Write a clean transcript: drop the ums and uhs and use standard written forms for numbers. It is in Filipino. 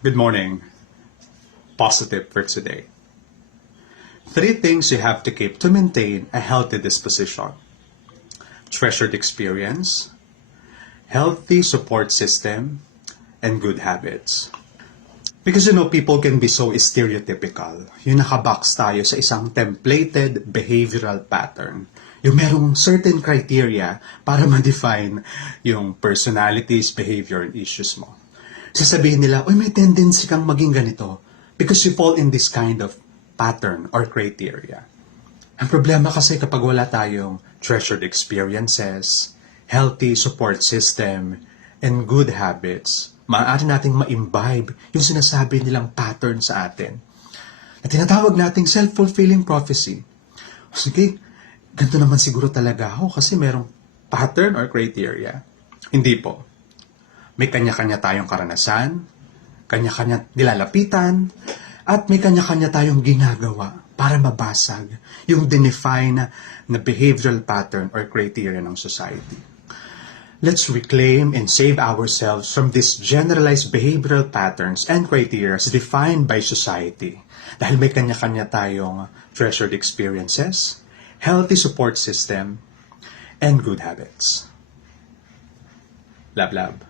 Good morning. Positive for today. 3 things you have to keep to maintain a healthy disposition. Treasured experience, healthy support system, and good habits. Because people can be so stereotypical. Yung nakabox tayo sa isang templated behavioral pattern. Yung merong certain criteria para ma-define yung personalities, behavior, and issues mo. Sasabihin nila, may tendency kang maging ganito because you fall in this kind of pattern or criteria. Ang problema kasi kapag wala tayong treasured experiences, healthy support system, and good habits, maaari nating ma-imbibe yung sinasabi nilang pattern sa atin. Na tinatawag nating self-fulfilling prophecy. Sige, ganito naman siguro talaga ako kasi merong pattern or criteria. Hindi po. May kanya-kanya tayong karanasan, kanya-kanya nilalapitan, at may kanya-kanya tayong ginagawa para mabasag yung define na behavioral pattern or criteria ng society. Let's reclaim and save ourselves from these generalized behavioral patterns and criteria defined by society. Dahil may kanya-kanya tayong treasured experiences, healthy support system, and good habits. Lab.